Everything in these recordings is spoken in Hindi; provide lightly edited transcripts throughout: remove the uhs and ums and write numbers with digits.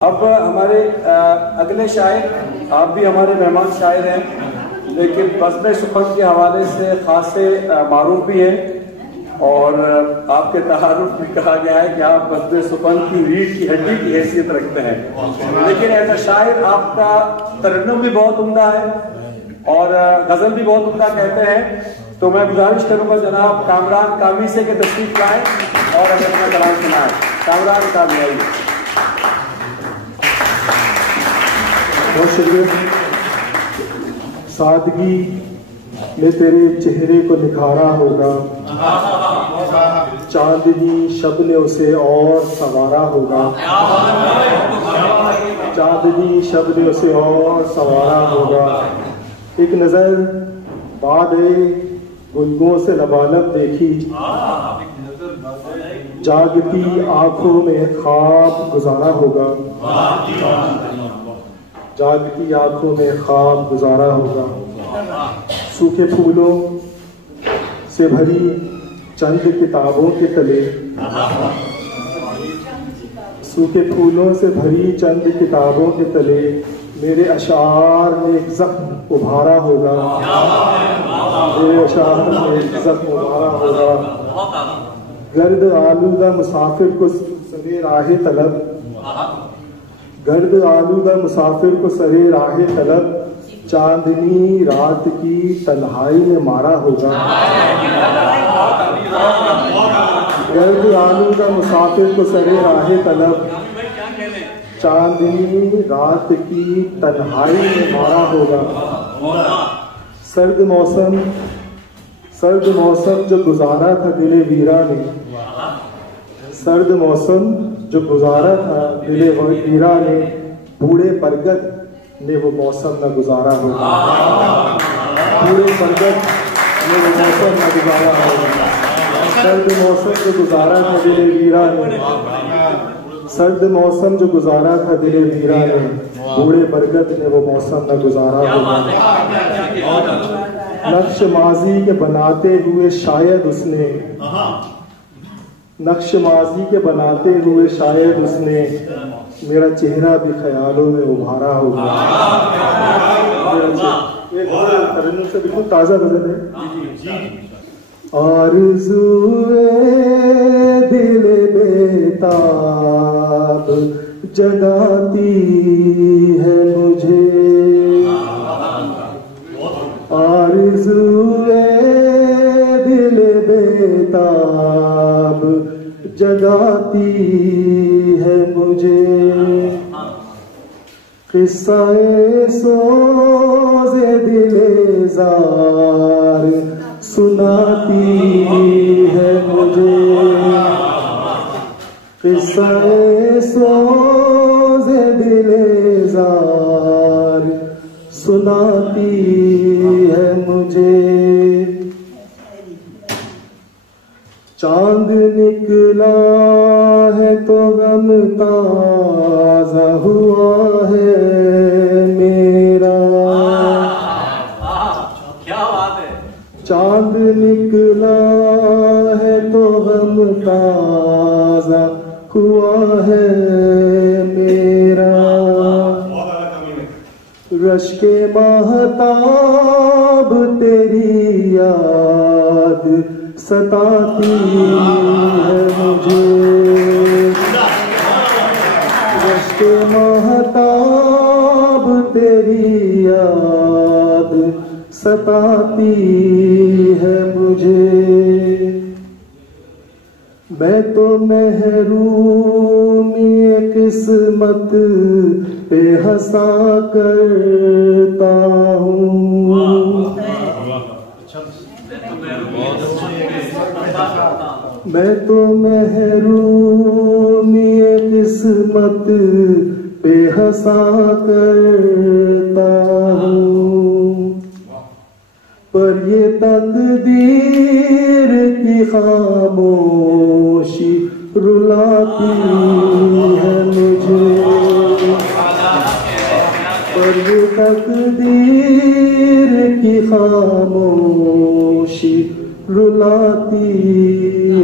अब हमारे अगले शायर, आप भी हमारे मेहमान शायर हैं, लेकिन बज़्म सुफ़न के हवाले से खासे मारूफ भी हैं और आपके तहारुफ में कहा गया है कि आप बज़्म सुफ़न की रीढ़ की हड्डी की हैसियत रखते हैं। लेकिन ऐसा शायर आपका तरन्नुम भी बहुत उम्दा है और गज़ल भी बहुत उम्दा कहते हैं। तो मैं गुजारिश करूंगा जनाब कामरान कामीसे के तशरीफ लाएं और हमें अपना कलाम सुनाएं। कामरान कामी, बहुत शुक्रिया। सादगी में तेरे चेहरे को निखारा होगा, चांदनी शब ने उसे और संवारा होगा, चांदनी शब ने उसे और संवारा होगा। एक नजर बाद गुलगों से लबालब देखी, जागती आंखों में ख्वाब गुजारा होगा, जागती आंखों में ख्वाब गुजारा होगा। सूखे फूलों से भरी चंद किताबों के तले, सूखे फूलों से भरी चंद किताबों के तले मेरे अशार में एक जख्म उभारा होगा, मेरे अशार में एक जख्म उभारा होगा। गर्द आलूदा मुसाफिर को सरे राह तलब, गर्द आलूदा मुसाफिर को सरे राह तलब चांदनी रात की तन्हाई में मारा होगा, गर्द आलूदा मुसाफिर को सरे राह तलब चांदनी रात की तन्हाई में मारा होगा। सर्द मौसम जो गुजारा था दिले वीरा ने, सर्द मौसम जो गुजारा था दिले वीरा ने, बूढ़े बरगद ने वो मौसम न गुजारा होगा, बूढ़े बरगद ने वो मौसम न गुजारा होगा। सर्द मौसम जो गुजारा था दिले वीरा ने, सर्द मौसम जो गुजारा था दिले वीरा ने, बूढ़े बरगद ने वो मौसम न गुजारा होगा। नक्श माजी के बनाते हुए शायद उसने, नक्श माजी के बनाते हुए शायद उसने मेरा चेहरा भी ख्यालों में उभारा होगा। तरन्नुम से बिल्कुल ताजा गजल है। आरज़ूए दिल बेताब जगाती है मुझे, आरज़ूए दिल बेताब जगाती है मुझे, किस्सा-ए सोज़े दिले ज़ार सुनाती है मुझे, किस्सा-ए सोज़े दिले ज़ार सुनाती है मुझे। चांद निकला है तो गम ताज़ा हुआ है मेरा, क्या बात है। चांद निकला है तो गम ताज़ा हुआ है मेरा, रश्के महताब तेरी याद सताती है मुझे, रश्के महताब तेरी याद सताती है मुझे। मैं तो महरूमी किस्मत पे हंसा करता हूँ, मैं तो महरूमी किस्मत पे हंसा करता हूँ, पर ये तकदीर की खामोशी रुलाती है मुझे, पर ये तकदीर की खामोशी रुलाती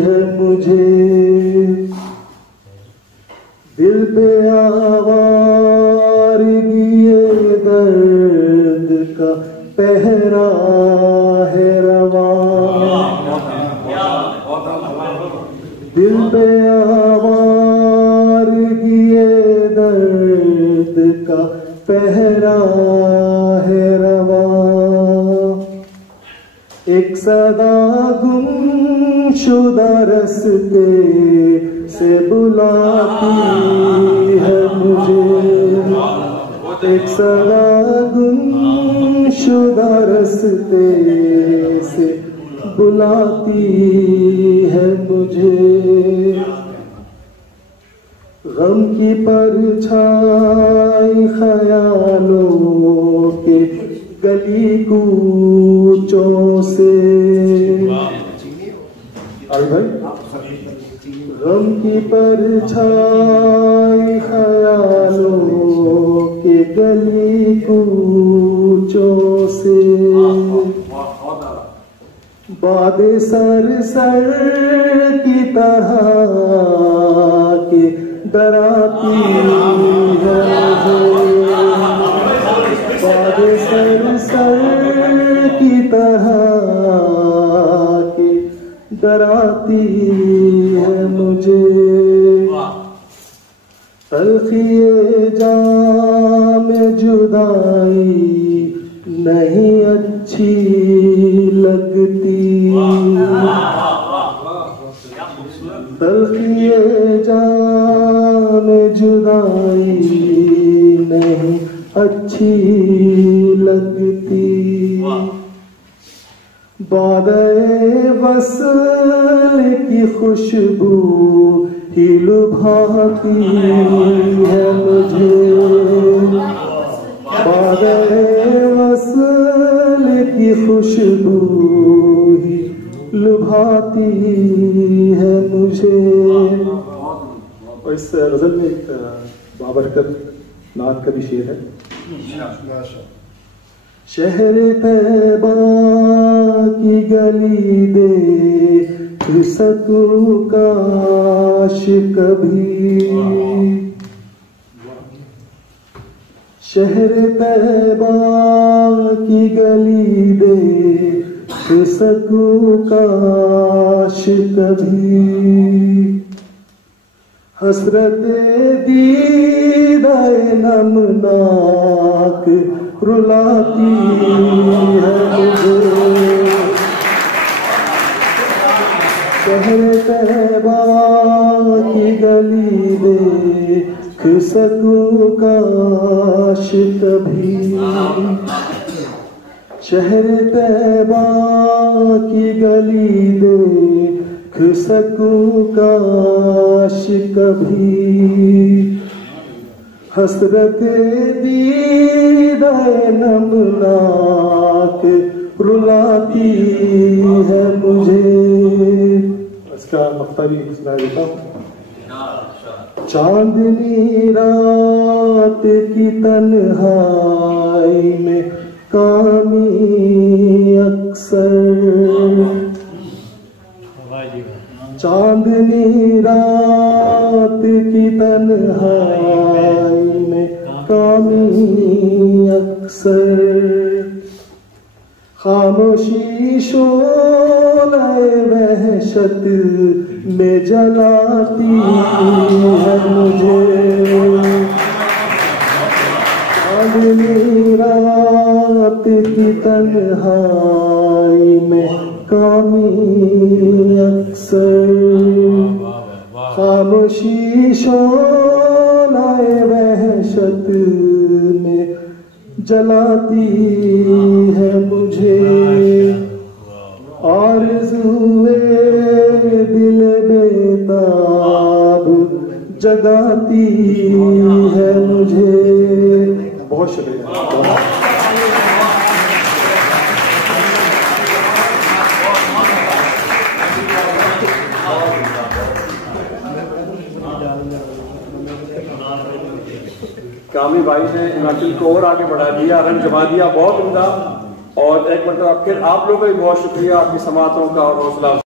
है मुझे। दिल पे आवारगी ये दर्द का पहरा है रवां, दिल पे आवारगी ये दर्द का पहरा है रवां। एक सदा गुमशुदा रस्ते से बुलाती है मुझे, एक सदा गुमशुदा रस्ते से बुलाती है मुझे। गम की परछाई ख्यालों के गली कूचों से, भाई गम की परछाई ख्यालों के गली कूचों से, बादे सर सर की तरह के डराती है मुझे, बादे सर सर की तरह के डराती है मुझे। तलखिए जाम जुदाई नहीं अच्छी लगती, तलखिए जाम जुदाई नहीं अच्छी लगती। बादे वसल की खुशबू ही लुभाती है मुझे, बादे वसल की खुशबू ही लुभाती है मुझे। और इस गजल में एक बाबरकत नात का भी शेर है। शहर तैबा की गली देख सकूं काश कभी, शहर तैबा की गली देख सकूं काश कभी। हसरते दीदाए नमनाक रुलाती है मुझे, शहर तैबा की गली देख सकूं काश कभी। शहर तैबा की गली देख सकूं काश कभी। हसरते दीदाए नमनाक रुलाती है मुझे। इसका मक्ता भी सुना देता हूँ। चांदनी रात की तन्हाई में कामी अक्सर, चांदनी रात की तन्हाई में कामी अक्सर। खामोशी शोले वहशत में जलाती है मुझे। चांदनी रात की तन्हाई में कामी अक्सर। खामोशी शोले वहशत में जलाती है मुझे। आरज़ूए दिल बेताब जगाती है मुझे। बहुत शुक्रिया। कामी भाई ने महफिल को और आगे बढ़ा दिया, रंग जमा दिया, बहुत उम्दा। और एक मतलब फिर आप लोगों का भी बहुत शुक्रिया, आपकी समातों का और हौसला।